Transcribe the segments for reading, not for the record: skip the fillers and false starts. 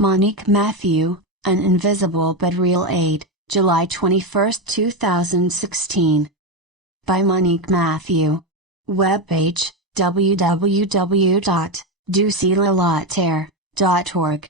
Monique Mathieu, An Invisible but Real Aid, July 21, 2016. By Monique Mathieu. Webpage, www.ducilalaterre.org.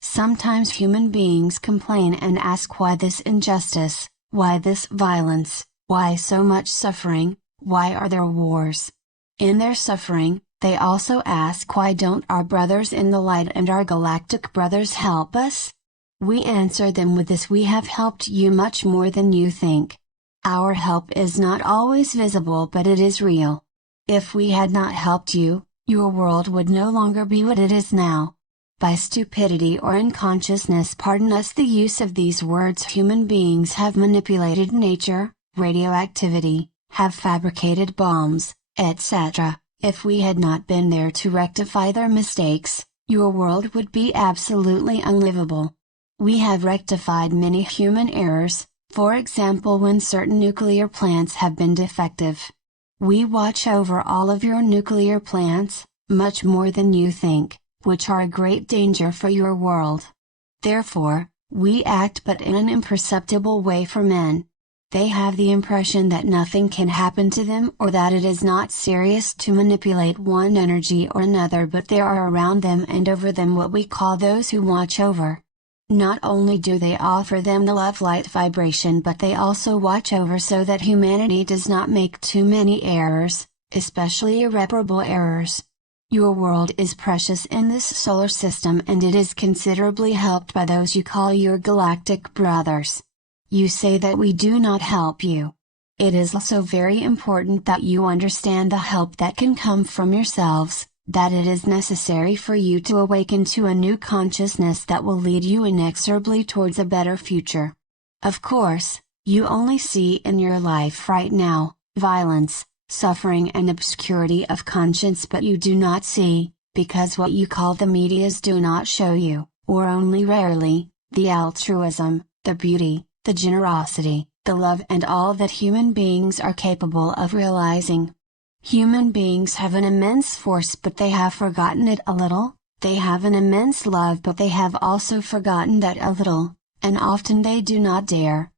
Sometimes human beings complain and ask why this injustice, why this violence, why so much suffering, why are there wars? In their suffering, they also ask why don't our brothers in the light and our galactic brothers help us? We answer them with this: we have helped you much more than you think. Our help is not always visible, but it is real. If we had not helped you, your world would no longer be what it is now. By stupidity or unconsciousness, pardon us the use of these words, human beings have manipulated nature, radioactivity, have fabricated bombs, etc. If we had not been there to rectify their mistakes, your world would be absolutely unlivable. We have rectified many human errors, for example when certain nuclear plants have been defective. We watch over all of your nuclear plants, much more than you think, which are a great danger for your world. Therefore, we act but in an imperceptible way for men. They have the impression that nothing can happen to them or that it is not serious to manipulate one energy or another, but there are around them and over them what we call those who watch over. Not only do they offer them the love light vibration, but they also watch over so that humanity does not make too many errors, especially irreparable errors. Your world is precious in this solar system, and it is considerably helped by those you call your galactic brothers. You say that we do not help you. It is also very important that you understand the help that can come from yourselves, that it is necessary for you to awaken to a new consciousness that will lead you inexorably towards a better future. Of course, you only see in your life right now, violence, suffering and obscurity of conscience, but you do not see, because what you call the medias do not show you, or only rarely, the altruism, the beauty, the generosity, the love and all that human beings are capable of realizing. Human beings have an immense force, but they have forgotten it a little. They have an immense love, but they have also forgotten that a little, and often they do not dare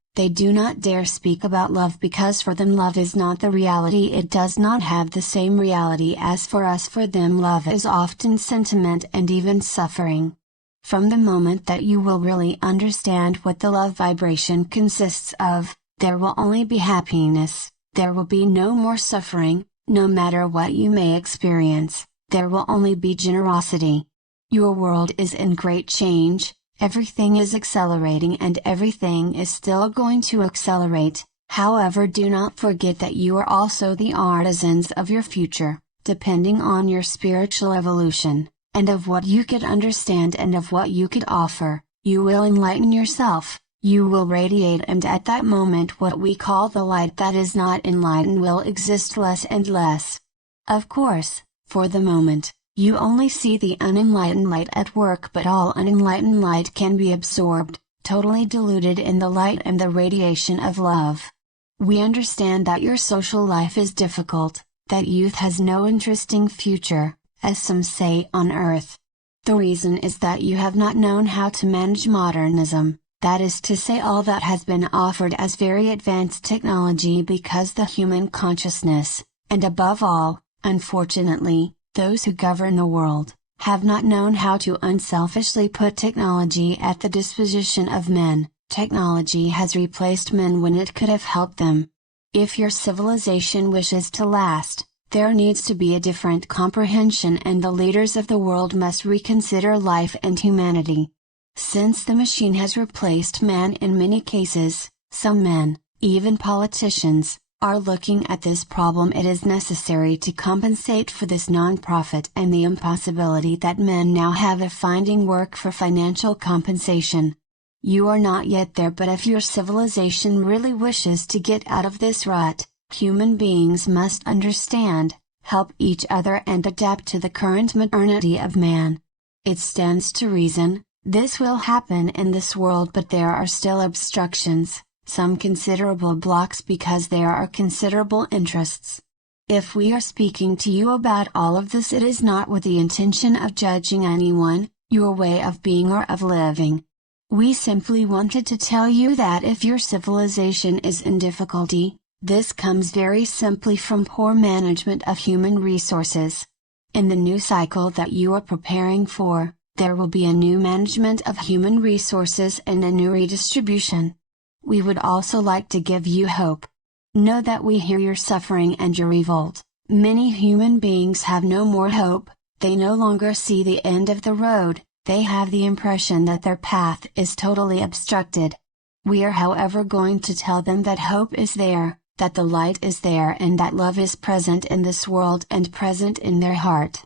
speak about love, because for them love is not the reality. It does not have the same reality as for us. For them love is often sentiment and even suffering. From the moment that you will really understand what the love vibration consists of, there will only be happiness, there will be no more suffering, no matter what you may experience, there will only be generosity. Your world is in great change, everything is accelerating and everything is still going to accelerate. However, do not forget that you are also the artisans of your future, depending on your spiritual evolution, and of what you could understand and of what you could offer. You will enlighten yourself, you will radiate, and at that moment what we call the light that is not enlightened will exist less and less. Of course, for the moment, you only see the unenlightened light at work, but all unenlightened light can be absorbed, totally diluted in the light and the radiation of love. We understand that your social life is difficult, that youth has no interesting future, as some say, on earth. The reason is that you have not known how to manage modernism, that is to say all that has been offered as very advanced technology, because the human consciousness, and above all, unfortunately, those who govern the world, have not known how to unselfishly put technology at the disposition of men. Technology has replaced men when it could have helped them. If your civilization wishes to last, there needs to be a different comprehension, and the leaders of the world must reconsider life and humanity. Since the machine has replaced man in many cases, some men, even politicians, are looking at this problem. It is necessary to compensate for this non-profit and the impossibility that men now have of finding work for financial compensation. You are not yet there, but if your civilization really wishes to get out of this rut, human beings must understand, help each other and adapt to the current modernity of man. It stands to reason, this will happen in this world, but there are still obstructions, some considerable blocks, because there are considerable interests. If we are speaking to you about all of this, it is not with the intention of judging anyone. your way of being or of living. We simply wanted to tell you that if your civilization is in difficulty, this comes very simply from poor management of human resources. In the new cycle that you are preparing for, there will be a new management of human resources and a new redistribution. We would also like to give you hope. Know that we hear your suffering and your revolt. Many human beings have no more hope, they no longer see the end of the road, they have the impression that their path is totally obstructed. We are however going to tell them that hope is there, that the light is there and that love is present in this world and present in their heart.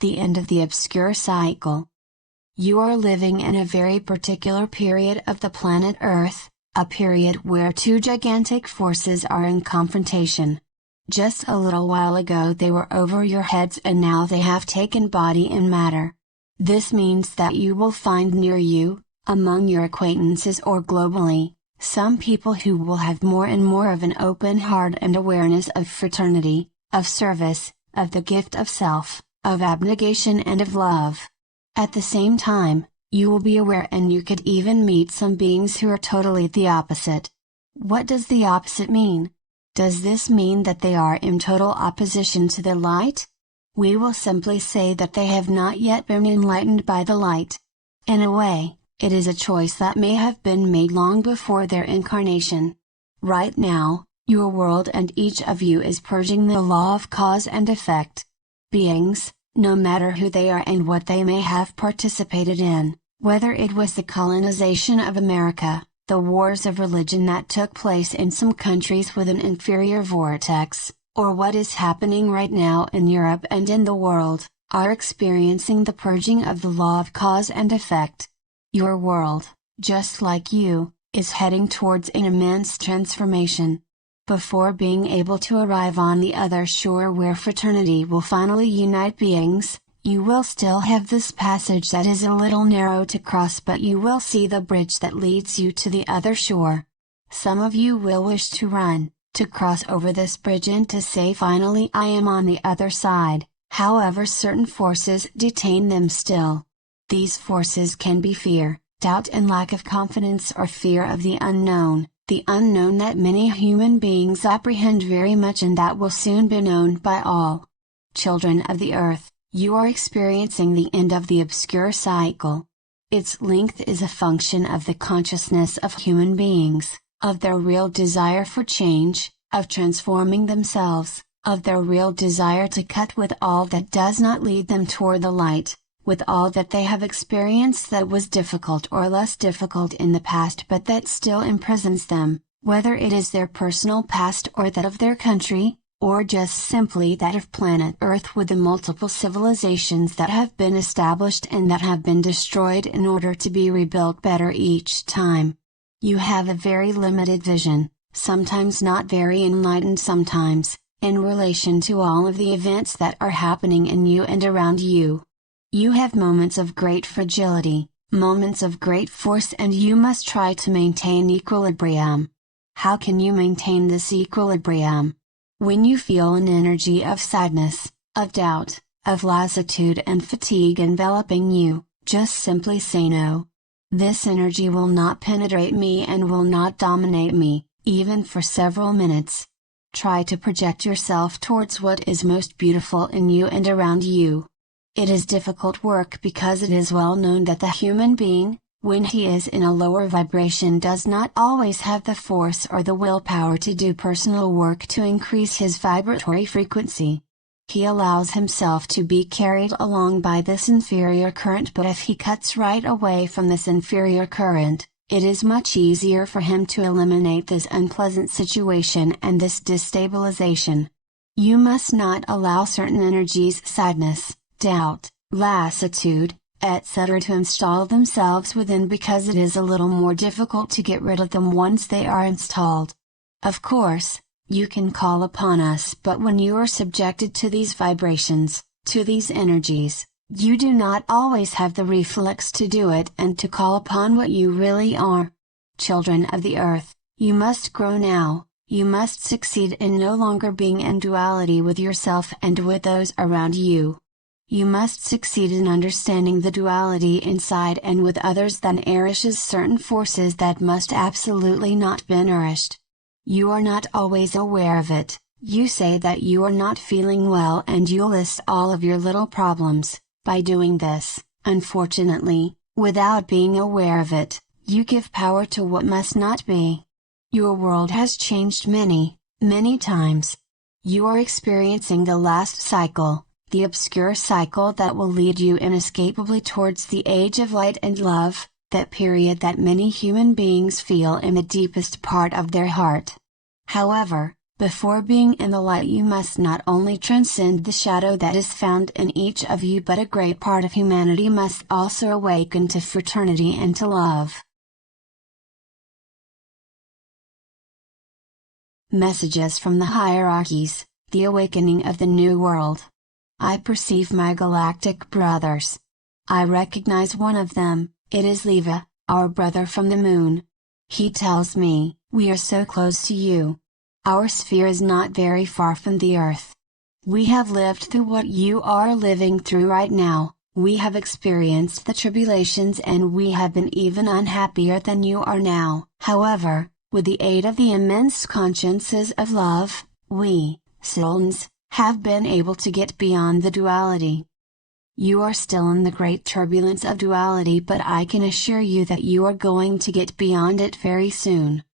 The end of the obscure cycle. You are living in a very particular period of the planet Earth, a period where two gigantic forces are in confrontation. Just a little while ago they were over your heads and now they have taken body and matter. This means that you will find near you, among your acquaintances or globally, some people who will have more and more of an open heart and awareness of fraternity, of service, of the gift of self, of abnegation and of love. At the same time, you will be aware and you could even meet some beings who are totally the opposite. What does the opposite mean? Does this mean that they are in total opposition to the light? We will simply say that they have not yet been enlightened by the light. In a way, it is a choice that may have been made long before their incarnation. Right now, your world and each of you is purging the law of cause and effect. Beings, no matter who they are and what they may have participated in, whether it was the colonization of America, the wars of religion that took place in some countries with an inferior vortex, or what is happening right now in Europe and in the world, are experiencing the purging of the law of cause and effect. Your world, just like you, is heading towards an immense transformation. Before being able to arrive on the other shore where fraternity will finally unite beings, you will still have this passage that is a little narrow to cross, but you will see the bridge that leads you to the other shore. Some of you will wish to run, to cross over this bridge and to say finally I am on the other side, however certain forces detain them still. These forces can be fear, doubt and lack of confidence or fear of the unknown that many human beings apprehend very much and that will soon be known by all. Children of the earth, you are experiencing the end of the obscure cycle. Its length is a function of the consciousness of human beings, of their real desire for change, of transforming themselves, of their real desire to cut with all that does not lead them toward the light, with all that they have experienced that was difficult or less difficult in the past but that still imprisons them, whether it is their personal past or that of their country, or just simply that of planet Earth with the multiple civilizations that have been established and that have been destroyed in order to be rebuilt better each time. You have a very limited vision, sometimes not very enlightened sometimes, in relation to all of the events that are happening in you and around you. You have moments of great fragility, moments of great force, and you must try to maintain equilibrium. How can you maintain this equilibrium? When you feel an energy of sadness, of doubt, of lassitude and fatigue enveloping you, just simply say no. This energy will not penetrate me and will not dominate me, even for several minutes. Try to project yourself towards what is most beautiful in you and around you. It is difficult work because it is well known that the human being, when he is in a lower vibration, does not always have the force or the willpower to do personal work to increase his vibratory frequency. He allows himself to be carried along by this inferior current, but if he cuts right away from this inferior current, it is much easier for him to eliminate this unpleasant situation and this destabilization. You must not allow certain energies, sadness, doubt, lassitude, etc. to install themselves within, because it is a little more difficult to get rid of them once they are installed. Of course, you can call upon us, but when you are subjected to these vibrations, to these energies, you do not always have the reflex to do it and to call upon what you really are. Children of the earth, you must grow now, You must succeed in no longer being in duality with yourself and with those around you. You must succeed in understanding the duality inside and with others that nourishes certain forces that must absolutely not be nourished. You are not always aware of it. You say that you are not feeling well and you list all of your little problems. By doing this, unfortunately, without being aware of it, you give power to what must not be. Your world has changed many, many times. You are experiencing the last cycle, the obscure cycle that will lead you inescapably towards the age of light and love, that period that many human beings feel in the deepest part of their heart. However, before being in the light you must not only transcend the shadow that is found in each of you but a great part of humanity must also awaken to fraternity and to love. Messages from the hierarchies, the awakening of the new world. I perceive my galactic brothers. I recognize one of them, it is Leva, our brother from the moon. He tells me, we are so close to you. Our sphere is not very far from the earth. We have lived through what you are living through right now, we have experienced the tribulations and we have been even unhappier than you are now. However, with the aid of the immense consciences of love, we, souls, have been able to get beyond the duality. You are still in the great turbulence of duality but I can assure you that you are going to get beyond it very soon.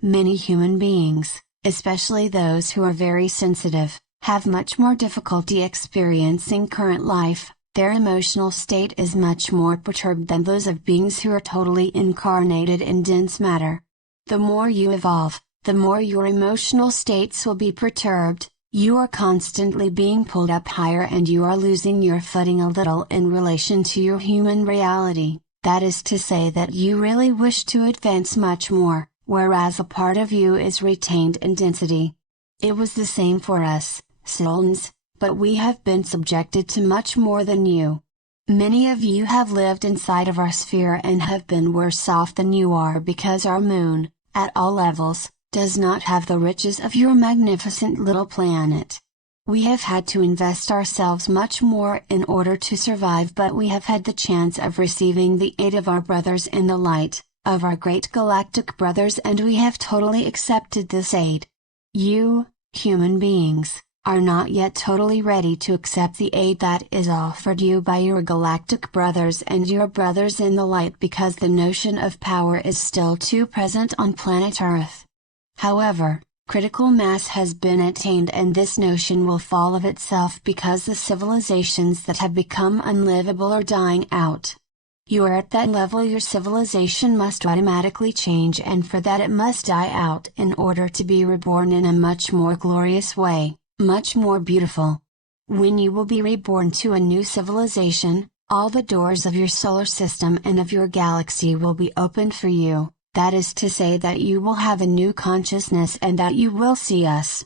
Many human beings, especially those who are very sensitive, have much more difficulty experiencing current life, their emotional state is much more perturbed than those of beings who are totally incarnated in dense matter. The more you evolve, the more your emotional states will be perturbed, you are constantly being pulled up higher and you are losing your footing a little in relation to your human reality, that is to say that you really wish to advance much more, whereas a part of you is retained in density. It was the same for us, souls, but we have been subjected to much more than you. Many of you have lived inside of our sphere and have been worse off than you are because our moon, at all levels, does not have the riches of your magnificent little planet. We have had to invest ourselves much more in order to survive but we have had the chance of receiving the aid of our brothers in the light, of our great galactic brothers and we have totally accepted this aid. You, human beings, are not yet totally ready to accept the aid that is offered you by your galactic brothers and your brothers in the light because the notion of power is still too present on planet Earth. However, critical mass has been attained and this notion will fall of itself because the civilizations that have become unlivable are dying out. You are at that level your civilization must automatically change and for that it must die out in order to be reborn in a much more glorious way, much more beautiful. When you will be reborn to a new civilization, all the doors of your solar system and of your galaxy will be opened for you. That is to say that you will have a new consciousness and that you will see us.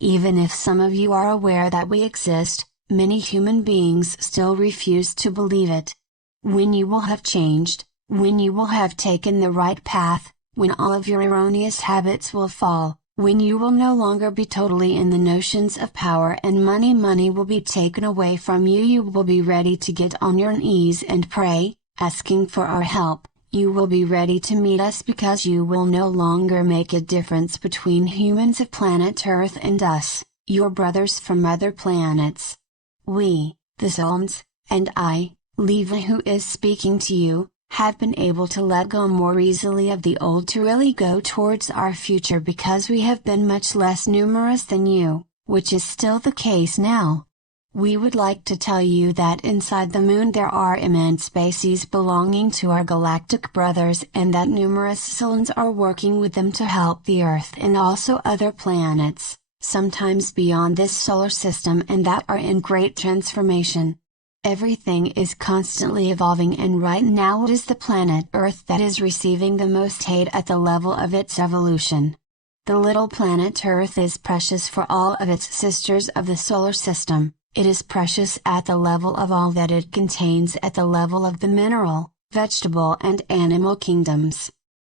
Even if some of you are aware that we exist, many human beings still refuse to believe it. When you will have changed, when you will have taken the right path, when all of your erroneous habits will fall, when you will no longer be totally in the notions of power and money will be taken away from you, you will be ready to get on your knees and pray, asking for our help. You will be ready to meet us because you will no longer make a difference between humans of planet Earth and us, your brothers from other planets. We, the souls, and I, Leva who is speaking to you, have been able to let go more easily of the old to really go towards our future because we have been much less numerous than you, which is still the case now. We would like to tell you that inside the moon there are immense bases belonging to our galactic brothers and that numerous souls are working with them to help the Earth and also other planets, sometimes beyond this solar system and that are in great transformation. Everything is constantly evolving and right now it is the planet Earth that is receiving the most aid at the level of its evolution. The little planet Earth is precious for all of its sisters of the solar system. It is precious at the level of all that it contains at the level of the mineral, vegetable and animal kingdoms.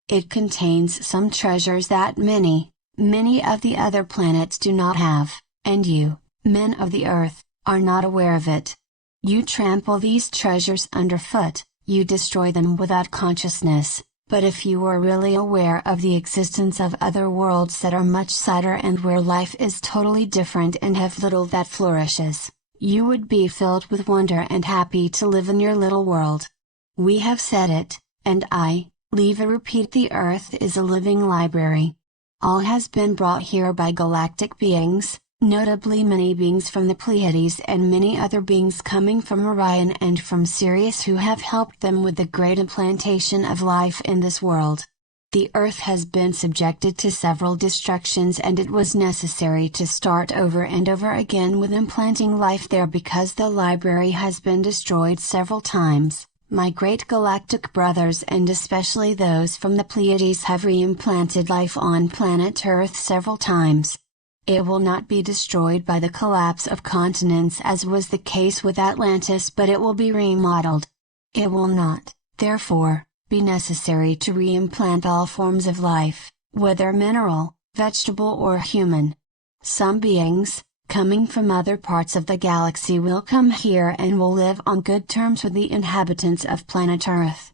It contains some treasures that many, Many of the other planets do not have, and you, men of the Earth, are not aware of it. You trample these treasures underfoot, you destroy them without consciousness, but if you were really aware of the existence of other worlds that are much sadder and where life is totally different and have little that flourishes, you would be filled with wonder and happy to live in your little world. We have said it, and I, Leva, repeat: the Earth is a living library. All has been brought here by galactic beings, notably many beings from the Pleiades and many other beings coming from Orion and from Sirius who have helped them with the great implantation of life in this world. The Earth has been subjected to several destructions and it was necessary to start over and over again with implanting life there because the library has been destroyed several times. My great galactic brothers and especially those from the Pleiades have reimplanted life on planet Earth several times. It will not be destroyed by the collapse of continents as was the case with Atlantis, but it will be remodeled. It will not, therefore, be necessary to reimplant all forms of life, whether mineral, vegetable or human. Some beings, coming from other parts of the galaxy, will come here and will live on good terms with the inhabitants of planet Earth.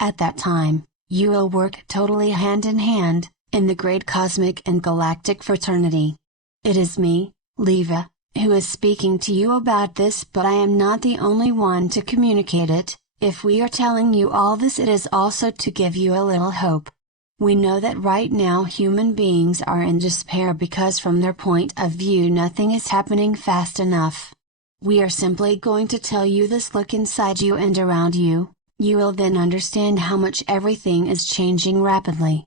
At that time, you will work totally hand in hand, in the great cosmic and galactic fraternity. It is me, Leva, who is speaking to you about this, but I am not the only one to communicate it. If we are telling you all this, it is also to give you a little hope. We know that right now human beings are in despair because from their point of view nothing is happening fast enough. We are simply going to tell you this: look inside you and around you, you will then understand how much everything is changing rapidly.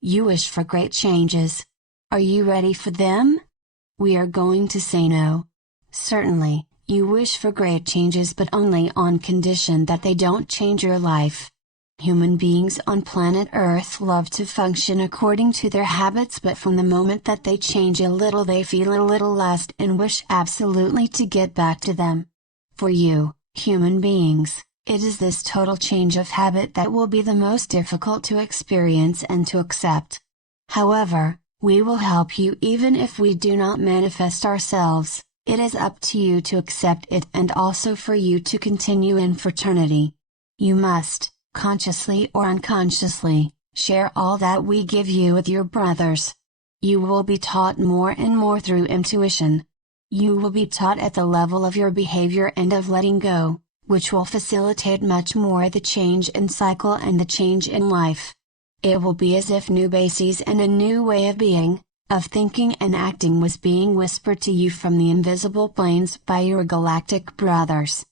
You wish for great changes. Are you ready for them? We are going to say no. Certainly, you wish for great changes, but only on condition that they don't change your life. Human beings on planet Earth love to function according to their habits, but from the moment that they change a little they feel a little lost and wish absolutely to get back to them. For you, human beings, it is this total change of habit that will be the most difficult to experience and to accept. However, we will help you even if we do not manifest ourselves. It is up to you to accept it and also for you to continue in fraternity. You must, consciously or unconsciously, share all that we give you with your brothers. You will be taught more and more through intuition. You will be taught at the level of your behavior and of letting go, which will facilitate much more the change in cycle and the change in life. It will be as if new bases and a new way of being, of thinking and acting was being whispered to you from the invisible planes by your galactic brothers.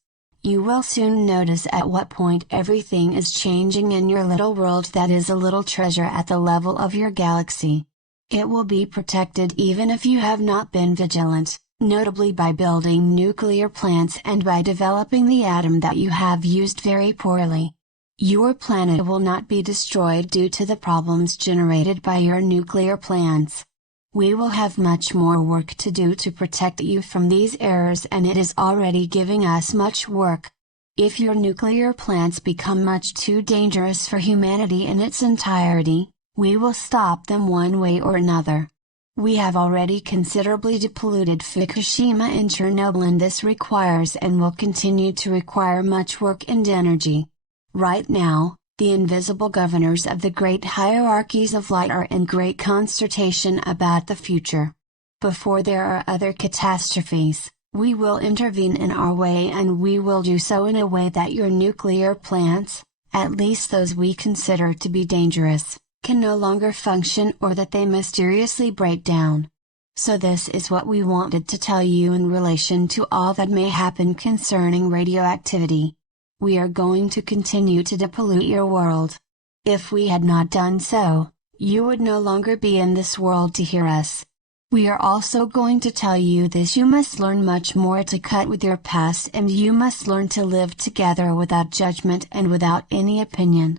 You will soon notice at what point everything is changing in your little world that is a little treasure at the level of your galaxy. It will be protected even if you have not been vigilant, notably by building nuclear plants and by developing the atom that you have used very poorly. Your planet will not be destroyed due to the problems generated by your nuclear plants. We will have much more work to do to protect you from these errors, and it is already giving us much work. If your nuclear plants become much too dangerous for humanity in its entirety, we will stop them one way or another. We have already considerably depolluted Fukushima and Chernobyl, and this requires and will continue to require much work and energy. Right now, the invisible governors of the great hierarchies of light are in great consternation about the future. Before there are other catastrophes, we will intervene in our way, and we will do so in a way that your nuclear plants, at least those we consider to be dangerous, can no longer function or that they mysteriously break down. So this is what we wanted to tell you in relation to all that may happen concerning radioactivity. We are going to continue to depollute your world. If we had not done so, you would no longer be in this world to hear us. We are also going to tell you this: you must learn much more to cut with your past, and you must learn to live together without judgment and without any opinion.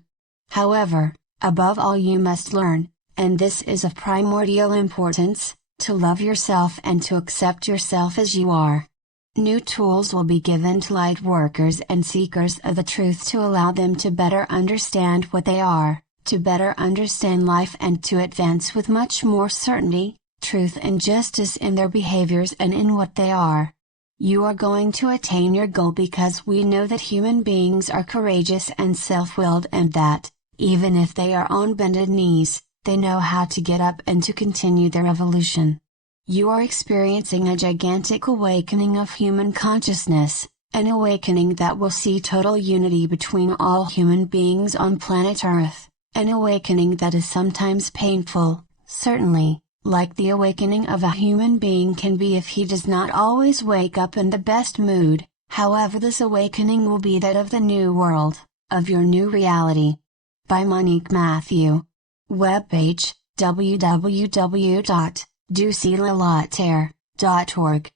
However, above all you must learn, and this is of primordial importance, to love yourself and to accept yourself as you are. New tools will be given to light workers and seekers of the truth to allow them to better understand what they are, to better understand life and to advance with much more certainty, truth and justice in their behaviors and in what they are. You are going to attain your goal because we know that human beings are courageous and self-willed and that, even if they are on bended knees, they know how to get up and to continue their evolution. You are experiencing a gigantic awakening of human consciousness, an awakening that will see total unity between all human beings on planet Earth, an awakening that is sometimes painful, certainly, like the awakening of a human being can be if he does not always wake up in the best mood. However, this awakening will be that of the new world, of your new reality. By Monique Mathieu. Webpage, www.ducilalater.org